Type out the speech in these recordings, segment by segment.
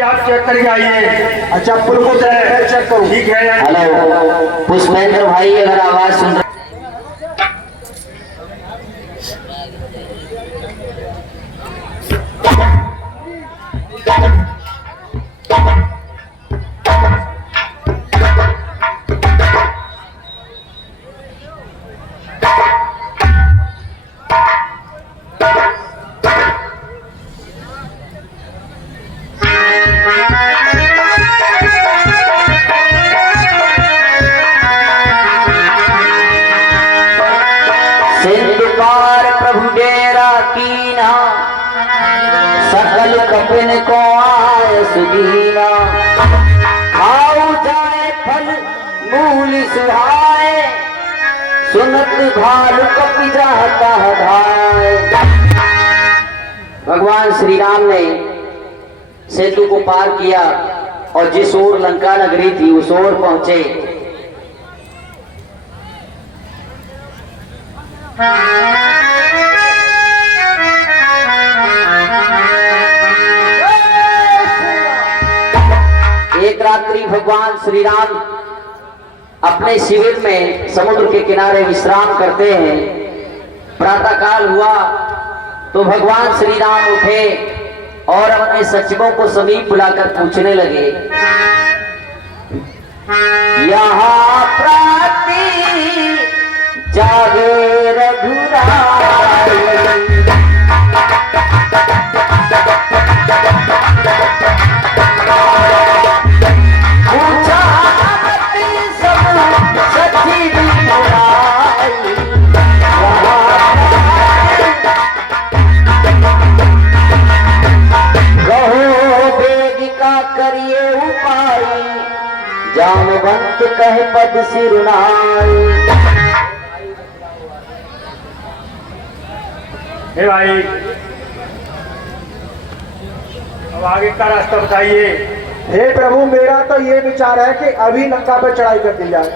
जी आप चेक करके आइए। अच्छा पुल को चेक करूं? ठीक है। हेलो पुष्पेंद्र भाई, अगर आवाज सुन रहे सिंधु पार प्रभु डेरा कीना, सकल कपिन को आए सुदीना। आओ जाए फल मूल सुहाए, सुनत भालु कपि जाता धाय। भगवान श्री राम ने सेतु को पार किया और जिस ओर लंका नगरी थी उस ओर पहुंचे। एक रात्रि भगवान श्री राम अपने शिविर में समुद्र के किनारे विश्राम करते हैं। प्रातःकाल हुआ तो भगवान श्री राम उठे और अपने सचिवों को समीप बुलाकर पूछने लगे, यहाँ प्राति जागे रघुराई, पूछा सब सची बुराई। कहो वेदिका करिए उपाय, जामवंत कहे पद सिरुनाई। हे भाई अब आगे का रास्ता बताइए। हे प्रभु, मेरा तो ये विचार है कि अभी लंका पर चढ़ाई कर दी जाए।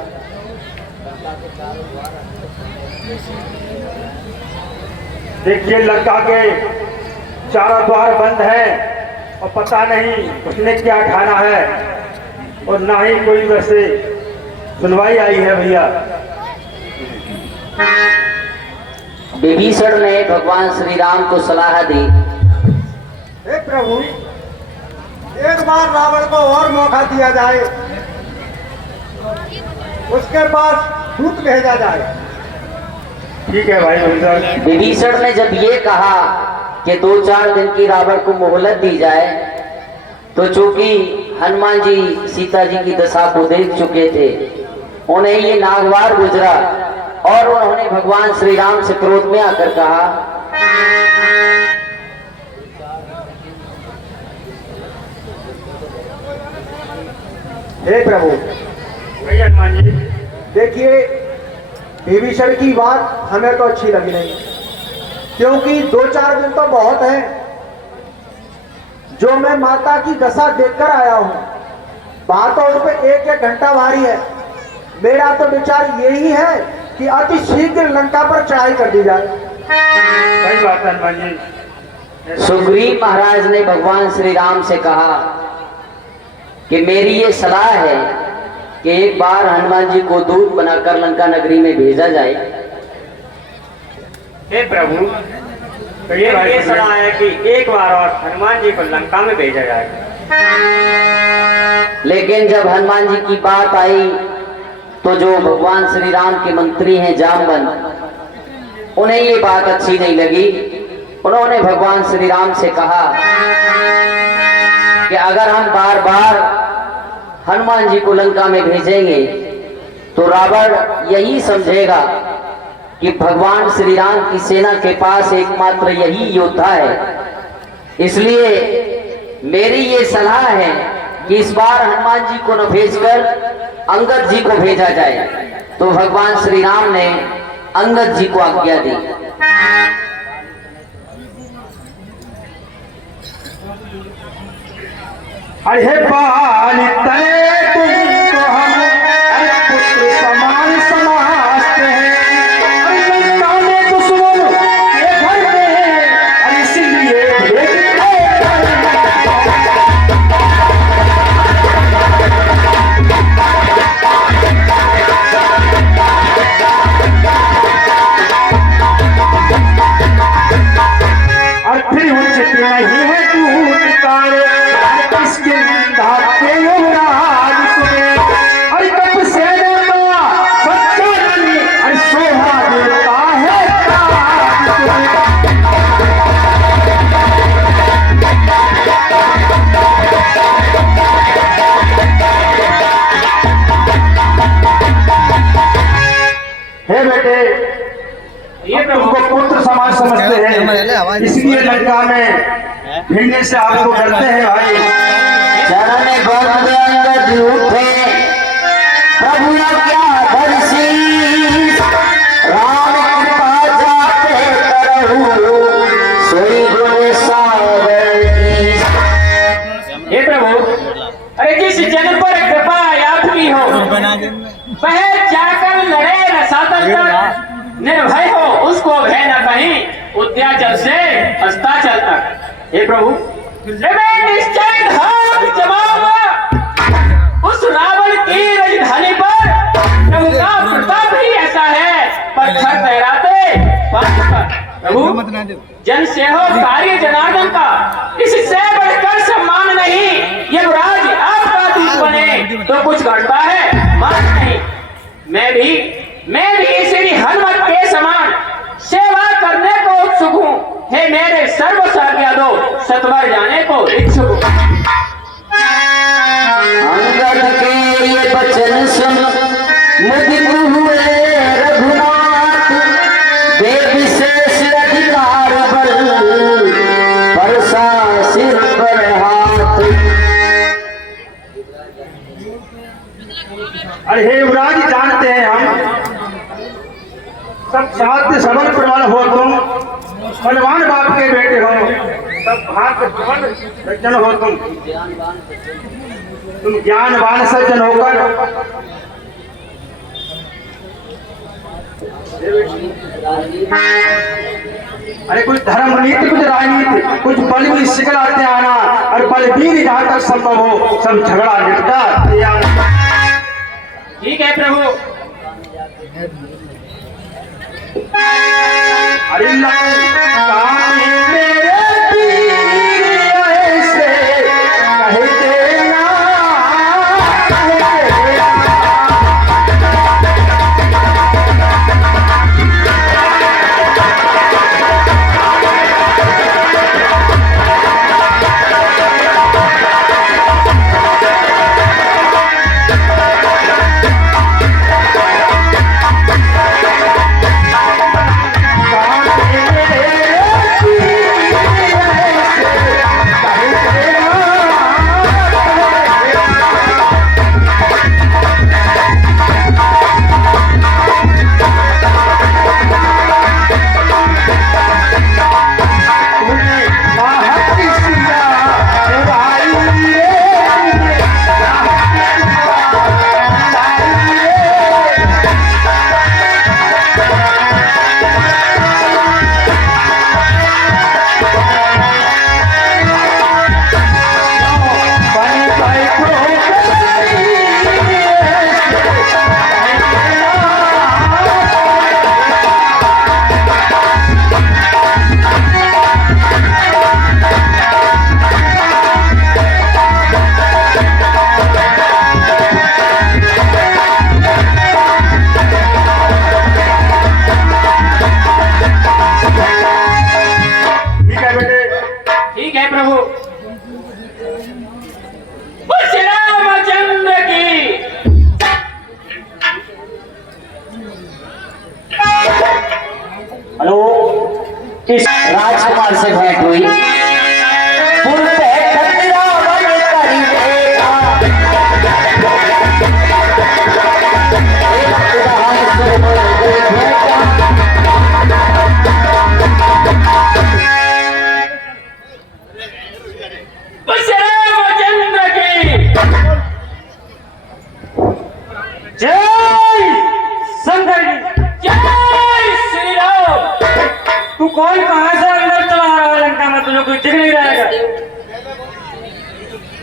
देखिए लंका के चारों द्वार बंद हैं और पता नहीं उसने क्या ठाना है और ना ही कोई वैसे सुनवाई आई है। भैया विभीषण ने भगवान श्री राम को सलाह दी, हे प्रभु, एक बार रावण को और मौका दिया जाए, उसके पास दूत भेजा जाए। ठीक है भाई। विभीषण ने जब ये कहा कि 2-4 दिन की रावण को मोहलत दी जाए, तो चूंकि हनुमान जी सीता जी की दशा को देख चुके थे, उन्हें ये नागवार गुजरा और उन्होंने भगवान श्री राम से क्रोध में आकर कहा, हे प्रभु, हनुमान जी देखिए विभीषण की बात हमें तो अच्छी लगी नहीं, क्योंकि 2-4 दिन तो बहुत है। जो मैं माता की दशा देखकर आया हूं, बात और पे 1-1 घंटा भारी है। मेरा तो विचार यही है कि अति शीघ्र लंका पर चढ़ाई कर दी जाए। सही बात है हनुमान जी। सुग्रीव महाराज ने भगवान श्री राम से कहा कि मेरी ये सलाह है कि एक बार हनुमान जी को दूत बनाकर लंका नगरी में भेजा जाए। हे प्रभु, तो ये सलाह है कि एक बार और हनुमान जी को लंका में भेजा जाए। लेकिन जब हनुमान जी की बात आई तो जो भगवान श्री राम के मंत्री हैं जामवंत, उन्हें ये बात अच्छी नहीं लगी। उन्होंने भगवान श्री राम से कहा कि अगर हम बार बार हनुमान जी को लंका में भेजेंगे तो रावण यही समझेगा कि भगवान श्री राम की सेना के पास एकमात्र यही योद्धा है। इसलिए मेरी ये सलाह है कि इस बार हनुमान जी को न भेजकर अंगद जी को भेजा जाए। तो भगवान श्री राम ने अंगद जी को आज्ञा दी। अरे पाली तने तुमको हम पुत्र समान समझते हैं, लंका में दुश्मन के घर में, इसलिए भेजते हैं। हे बेटे, हम तुमको पुत्र समान समझते हैं, इसलिए लंका में भिड़ने से आपको डरते हैं भाई। चरण बंद अंगद उठे, प्रभु न क्या धरसी, राम कृपा जाते करहु, सोई गुण सागर की। हे प्रभु, अरे जिस जन पर कृपा आपकी हो, वह जाकर लड़े रसातल तक, निर्भय हो उसको भय न कहीं, उद्याचल से अस्ताचल तक। हे प्रभु, निश्चय धाम जमाऊंगा उस रावण की राजधानी पर, प्रभु का प्रताप ही ऐसा है, पत्थर तैराते पानी पर। प्रभु, जन से हो कार्य जनार्दन का, इससे बढ़कर सम्मान नहीं, यमराज आपका दूत बने तो कुछ घटता है, मान नहीं। मैं भी श्री हनुमत के समान सेवा करने को उत्सुक हूँ, हे मेरे सर्व साज्ञा दो, सत्वर जाने को इच्छुक हूँ। अंगद के ये वचन सुन मुदित हुए रघुनाथ, दे विशेष अधिकार बल, बरसा सिर पर हाथ। अरे हे युवराज, जानते हैं हम सब साध्य सबल प्रबल हो, तुम बलवान बाप के बेटे हो, सब भाग्य प्रबल सज्जन हो, तुम ज्ञानवान सज्जन होकर अरे कुछ धर्म नीति, कुछ राजनीति, कुछ बल भी सिखलाते आना, और बलवीर जहाँ तक संभव हो सब झगड़ा निपटा। ठीक है प्रभु। अरे लंका में मेरे पीर ऐसे कह देना, किस राजकुमार से भेंट हुई। पुर पे खतरा बन करी बेटा, रामचंद्र की जय, शंकर जी जय श्री राम। तू कौन, कहां से अंदर चला रहा है लंका में, तुझे कोई ठीक नहीं रहेगा।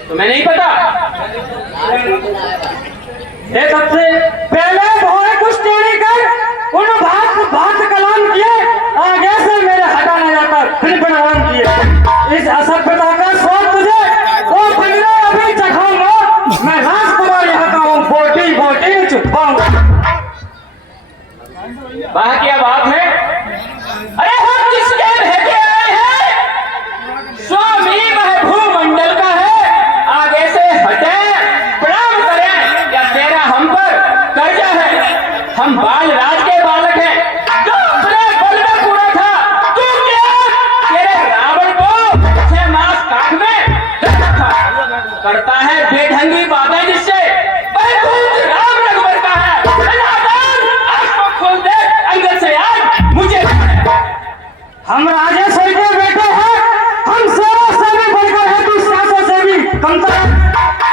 तुम्हें नहीं पता, ये सबसे पहले भोरे कुछ टेढ़ी कर उन भात कलाम किए, आगे से मेरे हटा नहीं जाता, फिर प्रणाम किए। इस असभ्यता का स्वाद तुझे वो बंगला अभी चखाऊंगा। मैं राजकुमार यहाँ का हूँ, बोटी बोटी छुपाऊंगा। बाह क्या बात है, अरे हम किसके भेजे आए हैं, स्वामी वह भूमंडल का है, आगे से हटे प्रणाम करें, या तेरा हम पर कर्जा है। हम बाल राज के बाल करता है बेढंगी बातें जिससे वह दूत राम रघुवर का है। धनाधन, आंख खोल दे अंदर से आज मुझे। हम राजेश्वर के बेटे हैं, हम सेवा से भी बढ़कर है, तू सासों से भी कमतर है।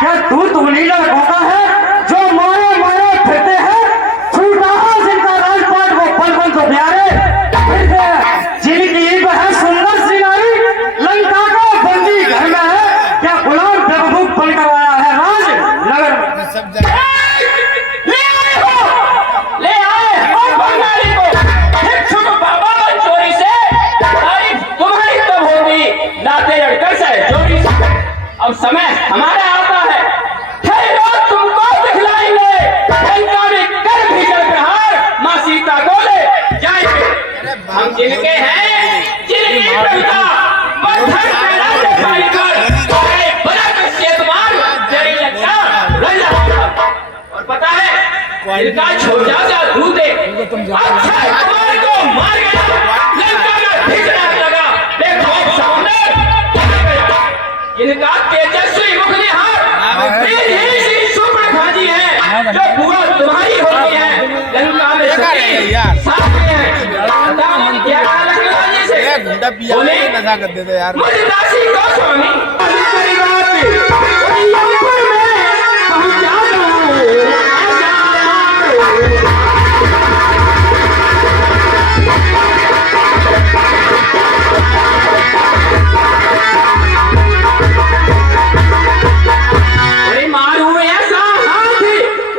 क्या तू तुगलीला धोखा है जो मारे मारे फिरते हैं? छूटा है जिनका राजपाट वो पल पल को प्यारे, जिनकी वह सुंदर सी नारी लंका का बंदी घर में है। क्या गुलाम बेवकूफ बनकर आया है राज नगर में? ले आए और बंगाली को भिक्षुक बाबा चोरी से तारीफ तुम्हारी तब होगी नाते लड़कर से चोरी से। अब समय हमारा आता है, ठहरो तुमको दिखलाएंगे लंका में कर भीतर प्रहार, माँ सीता को ले जाएंगे। हम जिनके हैं जिनकी प्रभुता बंधन का राज्य पालीकर सारे बड़ा कश्यपमान तेरी लंका लंका। और पता है इनका छोटा सा दूध अच्छा कुमार को मार गया, लंका का ठिकाना लगा। देखो सामने इनका तेजस्वी मुख निहार श्री सुपर्णखा जी है जो पूरा तुम्हारी होती है। लंका में सामने है क्या लंका जी से बोले नशा कर देते यार। मुझे दासी को स्वामी पहुंचा दो। अरे मारू ऐसा हाथ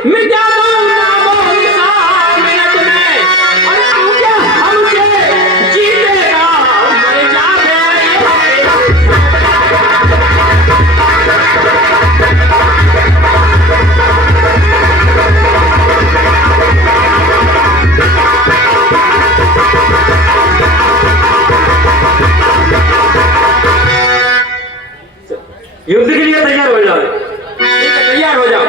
मिटा दो नामो निशान मिनट में, और तू क्या हमसे जीतेगा मर जावे। युद्ध के लिए तैयार हो जाओ। ठीक है, तैयार हो जाओ।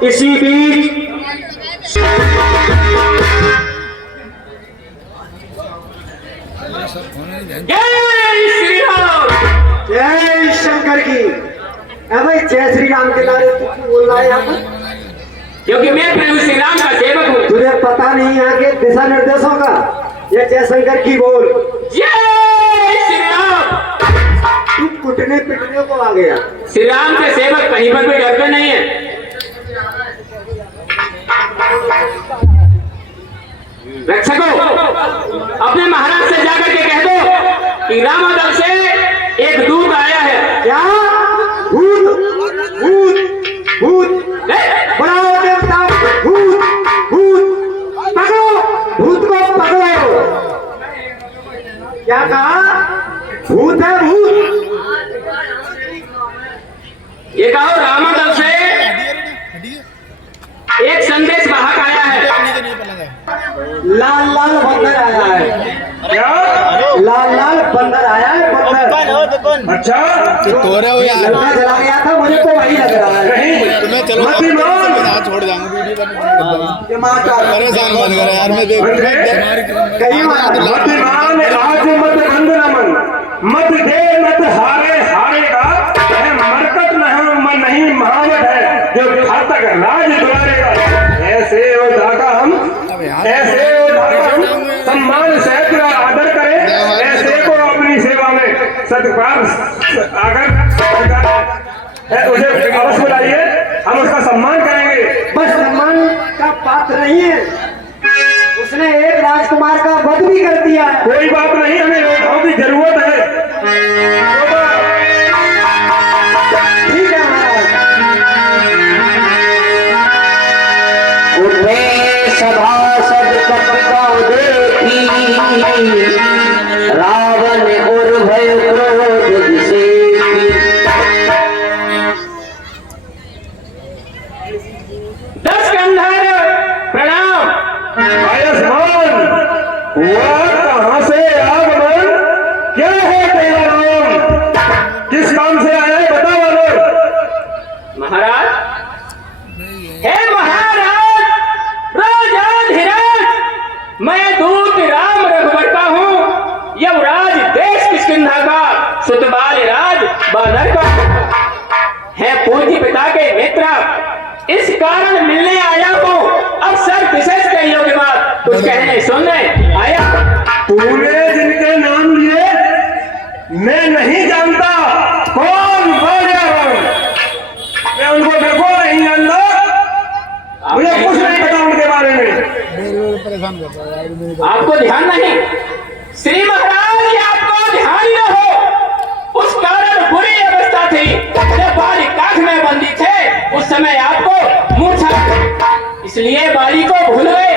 इसी बीच जय श्री राम। जय शंकर की। भाई जय श्री राम के नारे तू क्यों बोल रहा है यहाँ पर? क्योंकि मैं प्रभु श्री राम का सेवक हूँ। तुझे पता नहीं यहाँ के दिशा निर्देशों का? ये जय शंकर की बोल। जय श्री राम। तू कुटने पिटने को आ गया। श्री राम के सेवक कहीं पर भी डरते नहीं है। रक्षकों, अपने महाराज से जाकर के कह दो कि रामादल से एक दूत आया है। क्या? भूत भूत भूत बुलाओ देवता। भूत भूत पकड़ो, भूत को पकड़ो। क्या कहा? भूत है भूत। ये कहो रामादल से एक संदेश वाहक आया है। लाल लाल बंदर आया है। क्या? लाल लाल बंदर आया है। बंदर अच्छा तो तोरे हो यार। लड़का चला गया था, मुझे तो वही लग रहा है। नहीं तुम्हें चलो मतिमान। मैं छोड़ जाऊंगा वीडियो बनाने। दिमाग का परेशान मत करो यार। मैं देख कहीं मारा। मतिमान आज मत बंद न मन, मत दे मत हारे हारेगा। यह मरकत नहीं महावत है जो घातक राज दुलारेगा। ऐसे योद्धा का हम सम्मान सहित आदर करें। ऐसे को अपनी सेवा में सत्कार आकर उसे अवश्य बुलाइए, हम उसका सम्मान करेंगे। बस सम्मान का पात्र नहीं है, उसने एक राजकुमार का वध भी कर दिया है। कोई बात नहीं, हमें योद्धाओं की जरूरत है। ठीक है महाराज। उठे सभासद कपिकाओ देखी, रावण और भय क्रोध दिशेखी। 10 कंधार प्रणाम। आयुष्मान, हुआ कहाँ से आगमन? क्या है तेरा नाम? किस काम से आया है बता वालों। महाराज, हे महाराज, राजाधिराज, मैं दूत राम रघुवर का हूँ, यवराज देश किष्किंधा का, सुतबाल राज बानर का है, पूज्य पिता के मित्र, इस कारण मिलने आया हूँ। अक्सर विशेष कहियों के बाद कुछ कहने सुनने आया। तूने जिनके नाम लिए मैं नहीं जानता कौन बोलिया हूँ, मैं उनको देखो नहीं जानता, मुझे कुछ नहीं पता उनके बारे में। परेशान करता है यार मेरे को। आपको ध्यान नहीं, श्री महाराज, ये आपको ध्यान न हो, उस कारण बुरी अवस्था थी। जब बाली काख में बंदी थे उस समय आपको मूर्छा, इसलिए बाली को भूल गए।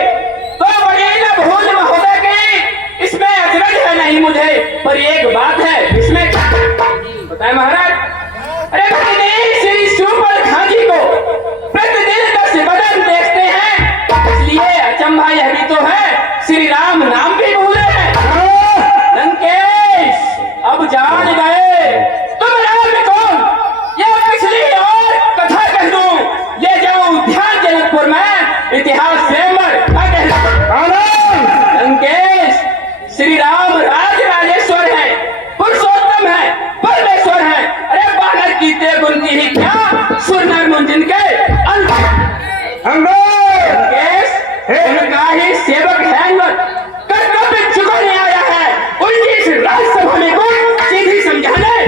तो बड़ी न भूल महोदय की, इसमें अचरज है नहीं मुझे, पर एक बात है इसमें बताए महाराज। अरे भगनी श्री सुपर खाजी को प्रतिदिन 10 बदन देखते हैं, इसलिए अचंभा यह भी तो है श्री राम नाम भी भूले हैं। लंकेश, अब जान गए तुम राम कौन, यह पिछली और कथा कह दूं, ले जाऊं ध्यान जनकपुर में, इतिहास से लंकेश, श्री राम राज राजेश्वर है, पुरुषोत्तम है, परमेश्वर है। अरे बानर की ते गुण की ही क्या, सुर नर मुंजिन के लंकेश, उनका ही सेवक है अंगद, कर्तव्य चुकाने आया है, उल्टी इस राज्यसभा में को सीधी समझाने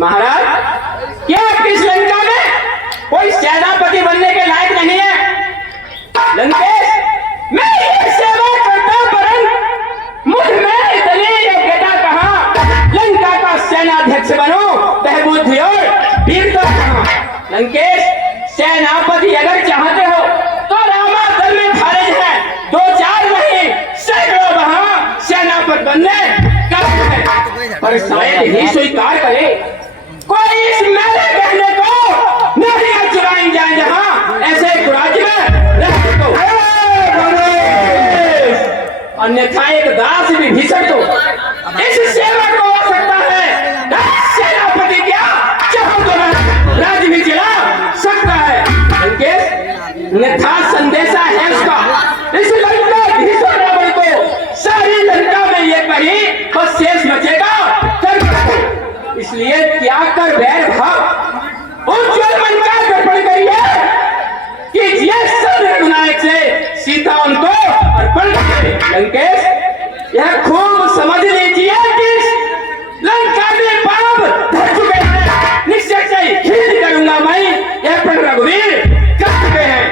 महाराज, क्या किस लंका में कोई सेनापति बनने के लायक नहीं है? लंकेश, मैं ये सेवा करता परंतु मुझ में इतनी योग्यता कहाँ, लंका का सेनाध्यक्ष बनो, बहबूद्धि और वीरता कहाँ? लंकेश, सेनापति अगर चाहते हो तो रामादल में खारिज है, 2-4 नहीं सैकड़ों वहां सेनापति बनने का है, पर शायद ही स्वीकार करे कोई इस मेरे कहने को नहीं चुराई जाए, जहां ऐसे राज्य में रहते तो अन्यथा एक दास भी भीषण तो इस सेवा को हो सकता है, सेनापति क्या चाहो तो राज्य भी चला सकता है। अन्यथा संदेशा है उसका, इस लंका भीषण रावण को सारी लंका में ये कहीं बस शेष बचेगा कर, इसलिए त्याग कर वैर भाव उज्ज्वल मन का अर्पण करिए कि ये सब रघुनायक से सीता उनको अर्पण करे। लंकेश, यह खूब समझ लीजिए कि लंका में पाप धर चुके हैं, निश्चय से खींच करूंगा मैं, यह प्रण रघुवीर कर चुके हैं।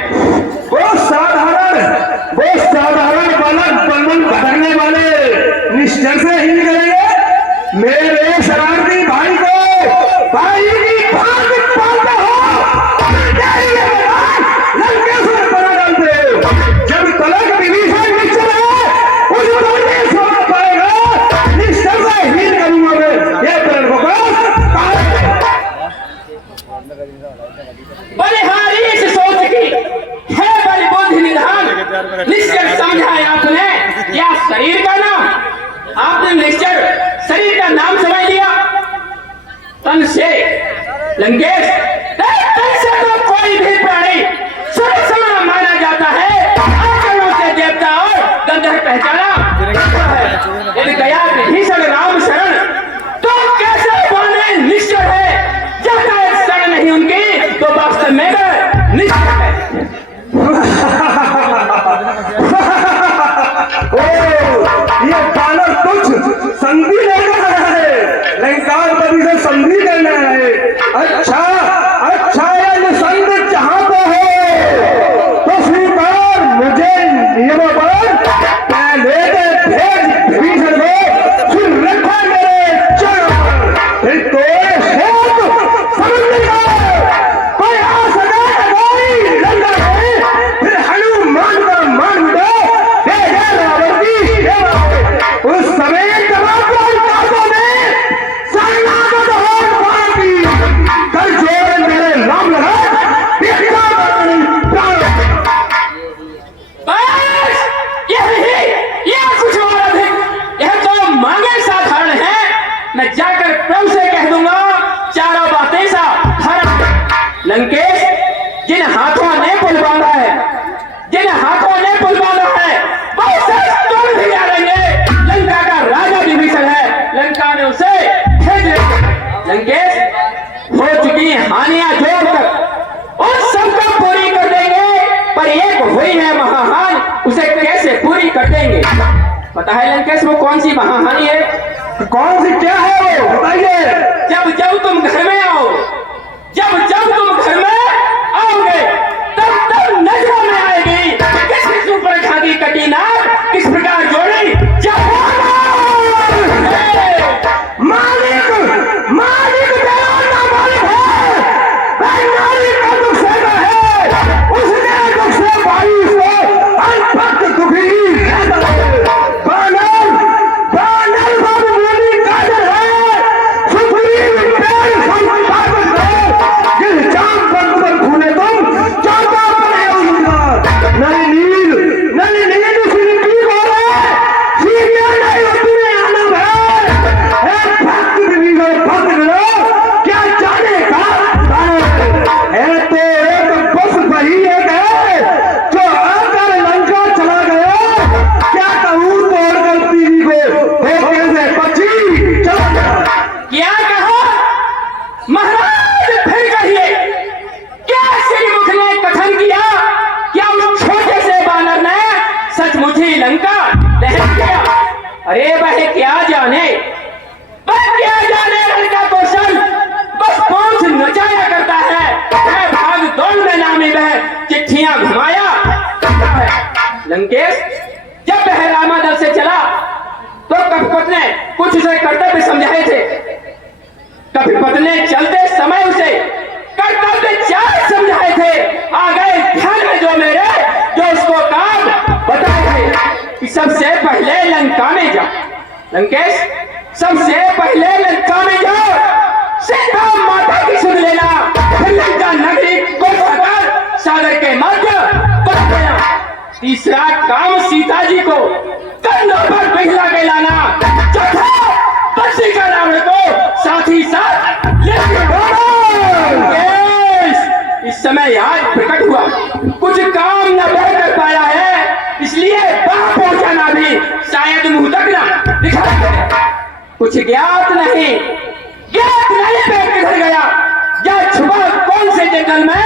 वो साधारण बालक बलवन भटकने वाले निश्चय से ही करेंगे, मेरे शरारती भाई को भाई की भाग पालते हो, लंकेश्वर बना डालते हो। जब तलक विभीषण निश्चल है उस पर नहीं सोना पाएगा, निश्चय से ही करूंगा मैं ये प्रण को। बलिहारी इस सोच की है बलिबुद्धि निधान, निश्चय समझा आपने क्या शरीर का नाम, आपने निश्चय शरीर का नाम समझ लिया, तन से लंकेश, तन से तो कोई भी प्राणी सर्वसमान माना जाता है, आचरणों से देवता और गंधर्व पहचाना ये बानर कुछ संधि लेकर आया है, लंकापति से संधि करना है। अच्छा अच्छा, ये निसंग जहां पे है तो स्वीकार मुझे नियमों पर पहले भेज भीषण को फिर रखा मेरे चरण, फिर तो समझ कोई आ सका कोई लंका है, फिर हनुमान का मान दो रावण की सेवा। उस समय जवाबों में शरणागत हो पाएगी, कर जोड़ मेरे नाम लगा बस यह कुछ और है, यह तो मांगे साधारण है। मैं जाकर प्रभु से कह दूंगा चारों बातें साधारण। लंकेश, जिन हाथों ने पुल बांधा है, जिन हाथों ने पुल बांधा है वो उसे तोड़ भी डालेंगे। लंका का राजा विभीषण है, लंका में उसे भेज देंगे। लंकेश, हो चुकी हानियां जोड़कर उन सबको पूरी कर देंगे, पर एक हुई है महाहानि, उसे कैसे पूरी कर देंगे? पता है लंकेश वो कौन सी महाहानि है? कौन सी क्या है वो बताइए। जब जब तुम घर में आओ, जब जब तुम घर में आओगे तब तब नजरों में आएगी किस ऊपर खादी कटी नाक किस प्रकार जोड़ी मालिक मालिक मालिक है, मालिक का दुख सहना है, उसने दुख से भाई से अनपत दुखी बानर बानर बाबूली काजल है, सुप्रीम पेड़ संपादक है, जिस जाम पर खूने तुम चाहता बने उनका नली नील सिंपी को सीनियर नहीं उतने आना है भक्त विगो भक्त विगो क्या जाने का है तो एक बस वही एक है जो आकर लंका चला गया, क्या कहूँ तोड़कर पीरी को वो कैसे पक्षी चला गया। क्या कहा महाराज? फिर कहिए, क्या श्रीमुख ने कथन किया? क्या उस छोटे से बानर ने सचमुच ही लंका दहन किया? अरे वह क्या जाने, वह क्या जाने लंका कौशल, बस पहुंच नचाया करता है, वह भाग दौड़ में नामी वह चिट्ठियां घुमाया करता है। लंकेश, जब वह रामादल से चला तो कपट ने कुछ उसे कर्तव्य समझाए थे। कपट ने चलते समय उसे कर्तव्य चार समझाए थे, आ गए ध्यान में जो मेरे, जो उसको काम बताए थे कि सबसे पहले लंका में जा। लंकेश, सबसे पहले लंका में जाओ, सीता माता की सुन लेना, फिर लंका नगरी को सागर सागर के मध्य बच गया। तीसरा काम सीता जी को कंधों पर बिठला के लाना, चौथा बच्ची का रावण को साथ ही साथ इस समय याद प्रकट हुआ, कुछ काम न कर पाया है, इसलिए वहां पहुंचाना भी शायद मुंह तक न दिखा। कुछ ज्ञात नहीं पेट किधर गया, या छुपा कौन से जंगल में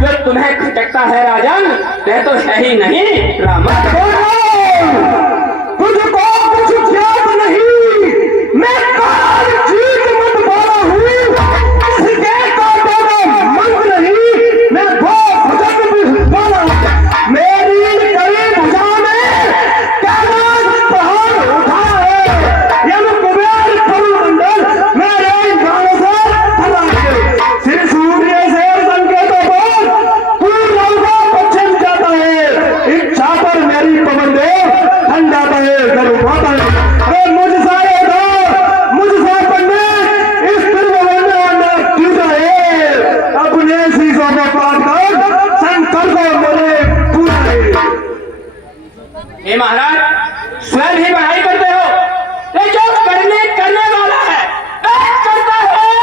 जो तुम्हें खटकता है राजन, वह तो है ही नहीं रामन। तुझको कुछ ज्ञात नहीं, मैं काल जीत मत बोला हूँ, इसके कांटों में मंग नहीं, मैं वो भुजंग भी बोला हूँ, मेरी कड़ी भुजा में कैलाश पहाड़ उठा है, यम कुबेर मंडल मेरे गानों से भरा है, सिर सूर्य से संकेतों पर तू लौका पश्चिम जाता है, इच्छा पर मेरी पवन दे ठंडा बहे गर्व होता है। अरे मुझसे पढ़ने इस त्रिभुवन में अंदर क्यों जाए, अपने शीशों को काट कर संकल्प को मेरे पूरा है। हे महाराज, स्वयं ही पढ़ाई करते हो, ये जो करने वाला है वह करता है,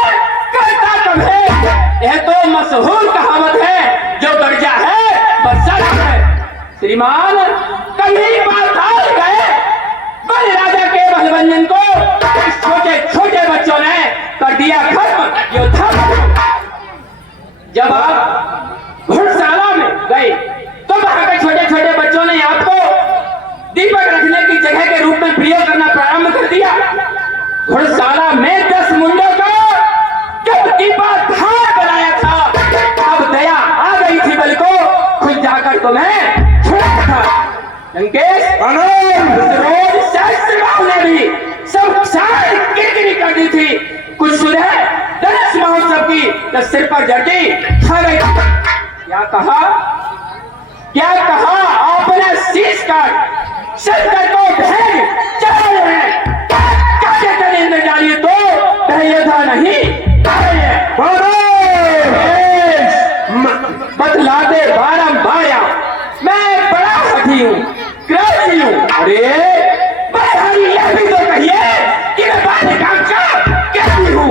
करता कब है? यह तो मशहूर कहावत है, जो दर्जा है वह सच है। श्रीमान, कभी पाताल गए बड़े राजा के बलवंजन को इस छोटे छोटे बच्चों ने कर दिया खत्म योद्धा। जब आप घुड़शाला में गए तो वहां के छोटे छोटे बच्चों ने आपको दीपक रखने की जगह के रूप में में प्रयोग करना प्रारंभ कर दिया। घुड़साला में 10 मुंडों को जब टीपा धार बनाया था, अब दया आ गई थी बल को खुद जाकर तुम्हें छुड़ा था। लंकेश, रोज सहस्त्रबाहु ने भी सब सारी किरकिरी कर दी थी। कुछ सुधे धनुष महोत्सव की तो सिर पर जर्दी छा गई। क्या कहा आपने शीश काट शंकर को भेज चढ़ाए हैं। क्या करेंगे डालिए तो योद्धा नहीं बतलाते बारंबार मैं बड़ा हठी हूँ, क्रोधी हूँ। अरे भाई यह भी तो कहिए कि मैं बात काम का कैसी हूँ।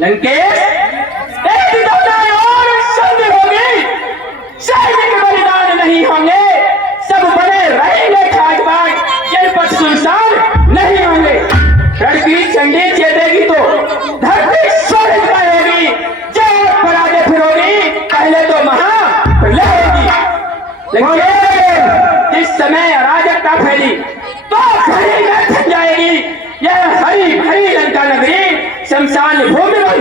लंकेश, एक दिनों और संधि होगी, सैनिक बलिदान नहीं होंगे, सब बने रहेंगे खाजबाग, जनपद सुनसान नहीं होंगे। रण की चंडी चेतेगी तो धरती शोभित रहेगी, जय पराजय फिरोगी पहले तो महाप्रलय होगी। लंकेश, जिस समय अराजकता फैली तो घड़ी में थक जाएगी। यह हरी भरी लंका नगरी शमशान भूमि बन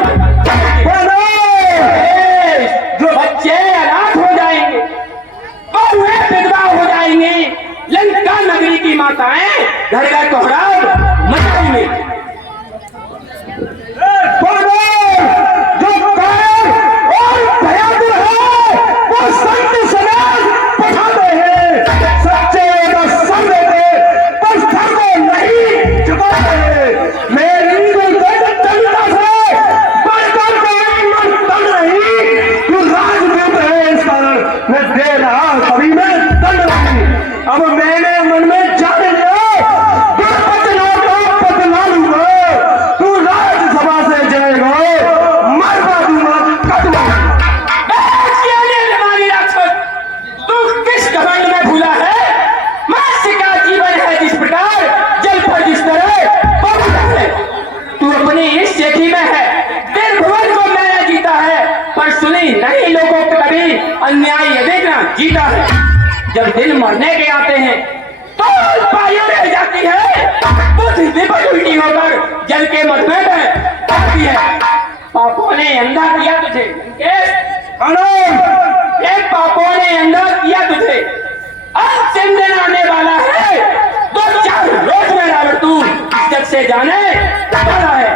जो बच्चे अनाथ हो जाएंगे, बहुएं विधवा हो जाएंगी, लंका नगरी की माताएं घर का कोहराव मचाएंगे। जो कायर और भयंकर है वो संत समाज पठाते हैं, सच्चे का संग देते पर धर्म को नहीं झुकाते हैं। मेरी मैं दे रहा कभी मैं दंड नहीं। अब मैंने मन में जान लिया बदला लूंगा, तू राज्यसभा से जाएगा, मरवा दूंगा कटवा। तू किस घमंड में भूला है? मनुष्य का जीवन है जिस प्रकार जल पर जिस तरह पवित्र है। तू अपनी इस सेठी में है, दिल भुवन को मैंने जीता है, पर सुनी नहीं लोगों को कभी अन्याय ये देखना जीता है। जब दिल मरने के आते हैं तो पायु रह जाती है, बुद्धि विपद उल्टी होकर जल के मधुमेह में आती है। पापों ने अंधा किया तुझे, एक पापों ने अंधा किया तुझे। अंतिम दिन आने वाला है, 2-4 रोज में रावण तू इस जग से जाने वाला है।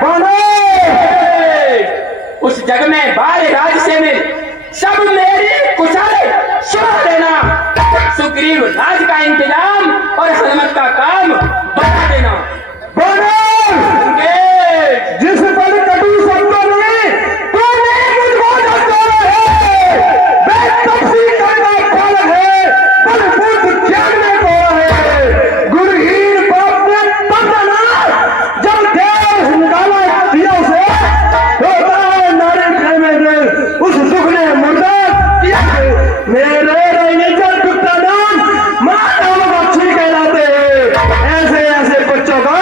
उस जग में बाल राज से मिल सब मेरी कुचाले सुना देना। सुग्रीव राज का इंतजाम और हनुमत का काम बता देना। जिस पल कटु शब्दों ने तूने मुझको जगाया है, वह तपसी करना फल है, बल बुद्ध ज्ञान में खोया है। गुरुहीन बाप ने बंदना जब देव निकाला दिया उसे, तो नारे प्रेमे दे उस दुख ने मुर्दा किया है। मेरे रहने का टुकड़ा नाम मानव बच्ची कहलाते हैं। ऐसे ऐसे बच्चों का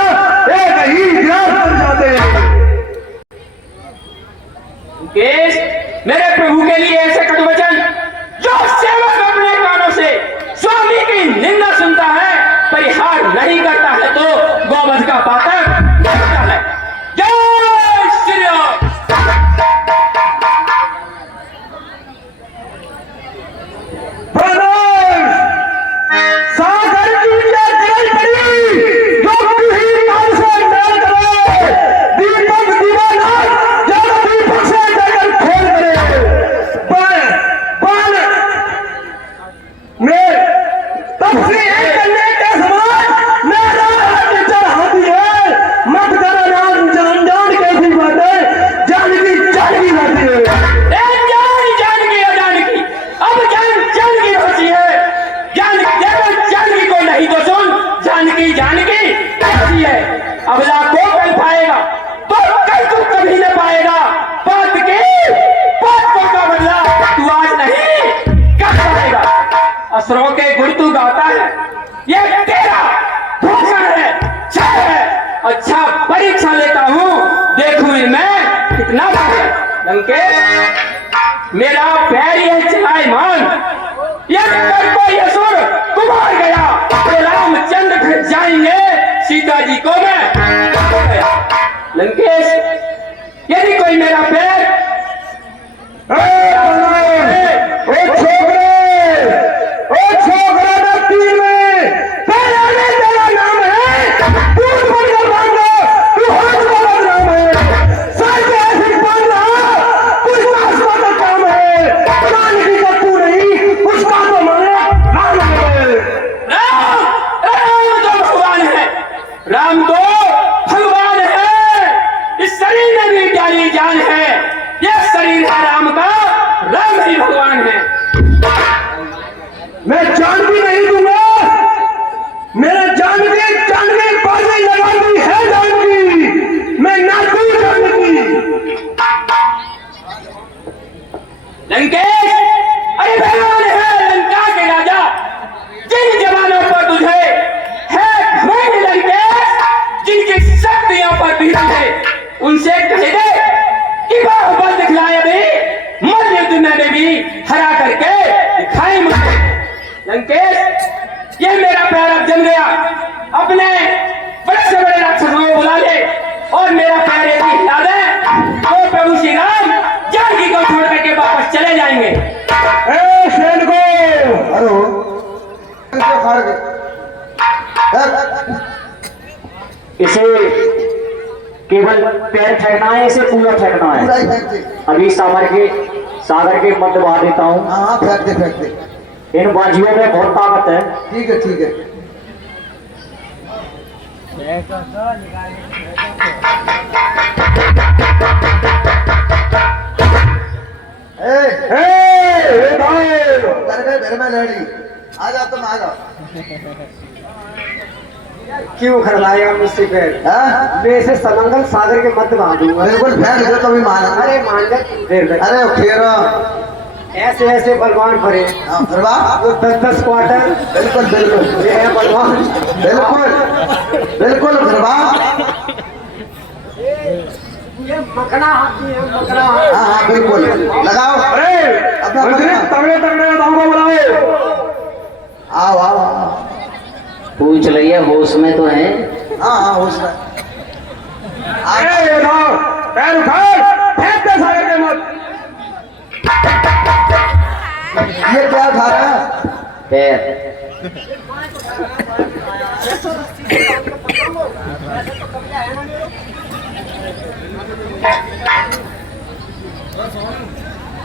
परीक्षा लेता हूँ, देखूं इनमें कितना बल है। लंकेश, मेरा पैर यह चलाए मान, यदि कल कोई असुर कुमार गया तो रामचंद्र घर जाएंगे सीता जी को मैं। लंकेश, यदि कोई मेरा पैर राम तो भगवान है, इस शरीर में भी डाली जान है, यह शरीर है राम का, राम ही भगवान है। मैं जान भी नहीं दूंगा, मेरा जानवी बाजी लगा दी है जानवी, मैं ना दूं जानवी। लंकेश, अरे भगवान है लंका के राजा, जिन जवानों पर तुझे है घमंड लंकेश, जिनकी शक्तियों पर पीड़ा है, उनसे कह दे कि बाहुबल दिखलाए अभी मल युद्ध में भी हरा करके दिखाए मुझे। लंकेश, ये मेरा पैर अब जम गया, अपने बड़े से बड़े राक्षसों को बुला ले और मेरा पैर यदि हिला दे तो प्रभु श्री राम जानकी को छोड़ करके वापस चले जाएंगे। सेन को हेलो, खाड़ गए। इसे केवल पैर फेंकना है, इसे पूरा फेंकना पूरा है। ही फेंक दे। अभी सागर के मध्य बहा देता हूँ। हाँ फेंक दे फेंक दे। इन बाजियों में बहुत ताकत है। ठीक है ठीक है। घर में लड़ी, आ जाओ तुम, आ जाओ। क्यों खरलाएगा मुझसे फिर? हाँ? मैं इसे समंगल सागर के मध्य बहा दूंगा। बिल्कुल फेंक दो तभी माना। अरे मान जा तू देर तक। अरे खेरा ऐसे ऐसे बलवान भरे हाँ फिर वाह। जो 10-10 क्वार्टर बिल्कुल बिल्कुल ये है बलवान। बिल्कुल बिल्कुल फिर वाह। ये मकना हाथी है, मकना। हाँ हाँ बिल्कुल लगाओ। अरे अपना मंत्री तगड़े तगड़े दाम को बुलाओ। आओ आओ आओ। पूछ रही है होश में तो है। हाँ हाँ उसमें अरे उठाओ, पैर उठाओ, फेंक दे सागर के मत। ये क्या खा रहा है? पैर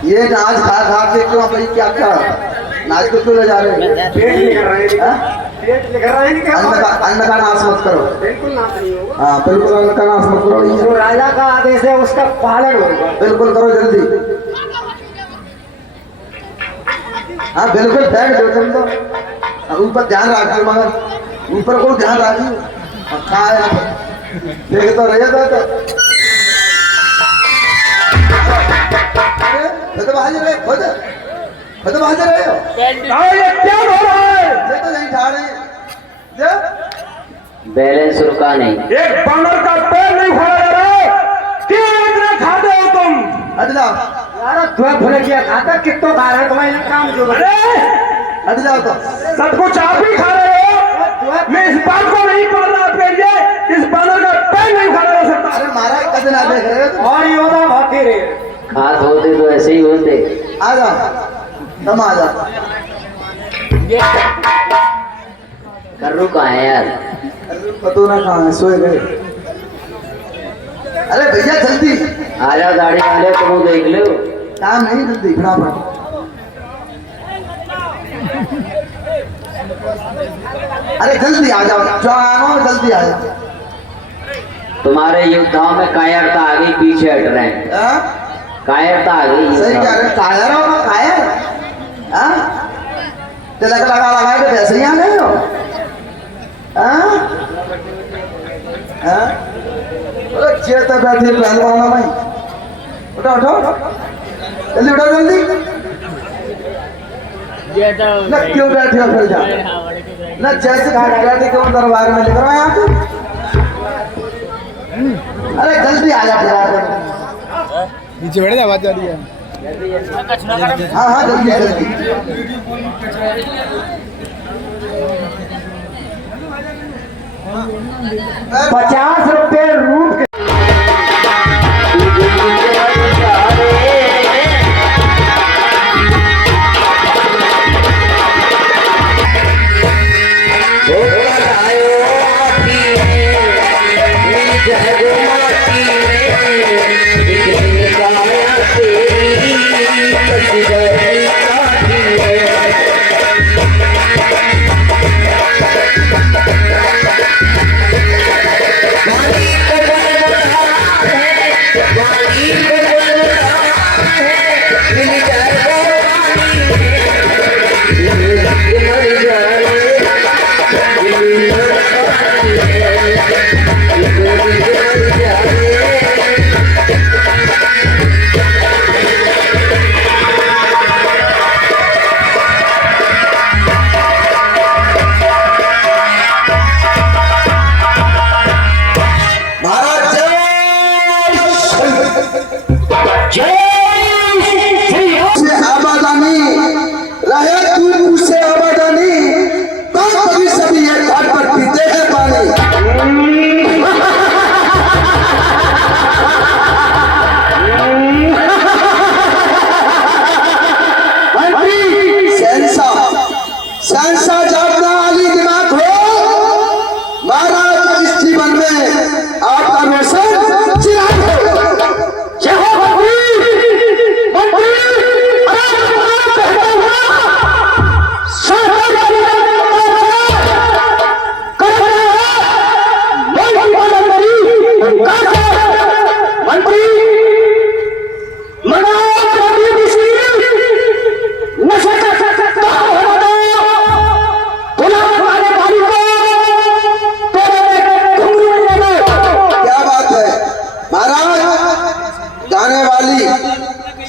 ये नाच खा खा के क्यों भाई क्या क्या नाच को क्यों ले जा रहे हैं? पेट निकल रहे हैं। हाँ? पेट निकल रहे हैं क्या? अन्न का नाश मत करो। बिल्कुल नाश नहीं होगा। हाँ बिल्कुल अन्न का नाश मत करो। जो राजा का आदेश है उसका पालन होगा। बिल्कुल करो जल्दी। हाँ बिल्कुल फेंक दो तुम तो। ऊपर ध्यान रखिए, मगर ऊपर को ध्यान रखिए। खाया देख तो रहे तो तो बाहर रहे खुद बाहर रहे हो। ये क्या हो रहा है? ये तो नहीं खा रहे ये बैलेंस रुका नहीं। एक बानर का पैर नहीं उखाड़ा जा रहा है, क्यों इतना खाते हो तुम? हट जाओ यार तू भूल गया खाता कितो खा रहा है तुम्हारे काम जो अरे हट जाओ तो। सब कुछ आप ही खा रहे हो। मैं इस बात को नहीं पढ़ रहा आपके लिए, इस बानर का पैर नहीं उखाड़ा जा सकता। अरे महाराज कद ना देख रहे हो तुम। और योदा भाती रे हाथ होते तो ऐसे ही होते। आ जाओ तुम आ जाओ। कर्रू कहाँ है यार? पतो ना कहाँ है, सोए गए। अरे भैया जल्दी आ जाओ दाढ़ी वाले, तुम देख लो। काम नहीं जल्दी फटाफट। अरे जल्दी आ जाओ, जाओ जल्दी आ जाओ। तुम्हारे योद्धाओं में कायरता आ गई, पीछे हट रहे हैं। हाँ? कायरता आ गई। सही कह रहे, कायर हो ना कायर। हाँ? तिलक लगा लगा के वैसे ही आ गए हो। हाँ? हाँ? अरे चेता बैठी पहलवाना भाई, उठो उठो जल्दी उठो जल्दी। ना क्यों बैठे हो फिर जा ना, जैसे बैठे क्यों दरबार में लिख रहा है यहाँ पे। अरे जल्दी आ जा फिर। नीचे बैठ जा, आवाज आ रही है। हाँ हाँ जल्दी जल्दी। ₹50 रूट के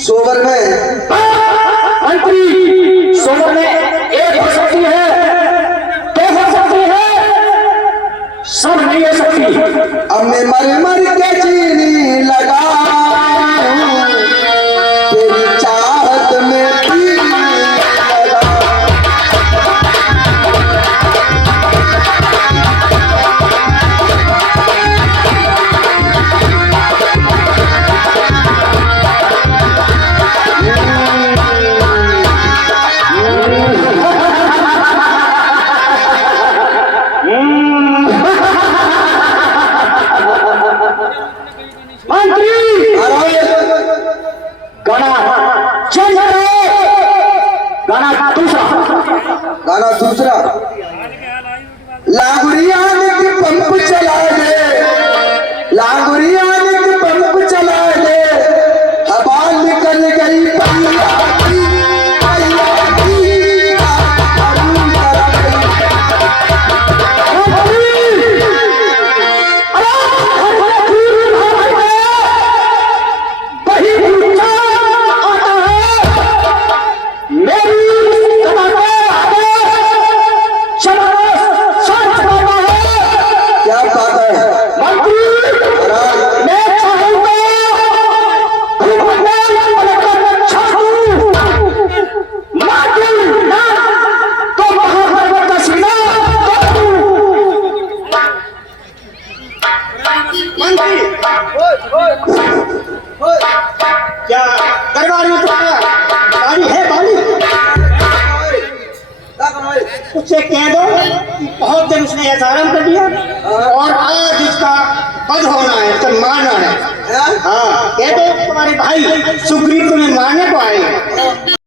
सोबर में मंत्री सोबर में एक हो सकती है, दो हो सकती है, सब नहीं हो सकती। अब मैं मर मर के जीने लगा तेरी चाहत में गाना दूसरा लांगुरिया ने पंप चला दे, लांगुरिया ने पंप चला दे, हवा निकल गई पहिया की, पहिया की, क्या दरबार में तुम्हारा गाड़ी है? गाड़ी उससे कह दो कि बहुत दिन उसने एहतराम कर दिया और आज इसका वध होना है, तो मारना है। हाँ कह दो तुम्हारे भाई सुग्रीव तुम्हें मारने को आए।